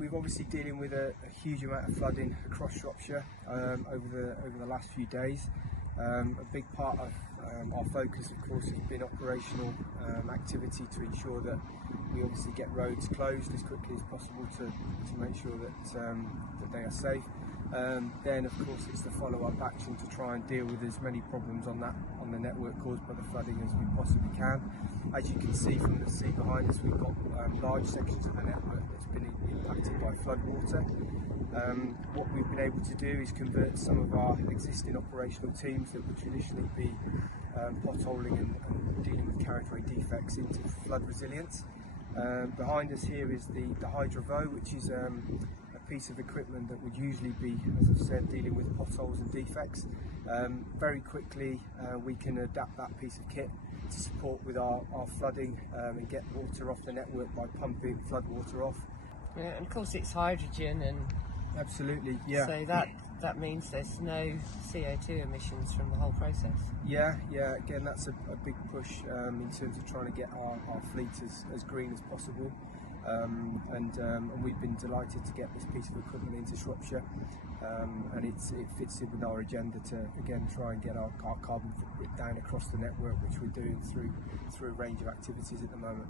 we've obviously dealing with a huge amount of flooding across Shropshire over the last few days. A big part of our focus, of course, has been operational activity to ensure that we obviously get roads closed as quickly as possible to make sure that they are safe. Then, of course, it's the follow-up action to try and deal with as many problems on the network caused by the flooding as we possibly can. As you can see from the sea behind us, we've got large sections of the network that's been impacted by floodwater. What we've been able to do is convert some of our existing operational teams that would traditionally be potholing and dealing with carriageway defects into flood resilience. Behind us here is the Multevo, which is a piece of equipment that would usually be, as I've said, dealing with potholes and defects. Very quickly we can adapt that piece of kit to support with our flooding and get water off the network by pumping flood water off. Yeah, and of course it's hydrogen, and absolutely, yeah. So that means there's no CO2 emissions from the whole process. Yeah. Again, that's a big push in terms of trying to get our fleet as green as possible. And we've been delighted to get this piece of equipment into Shropshire, and it fits in with our agenda to again try and get our carbon footprint down across the network, which we're doing through a range of activities at the moment.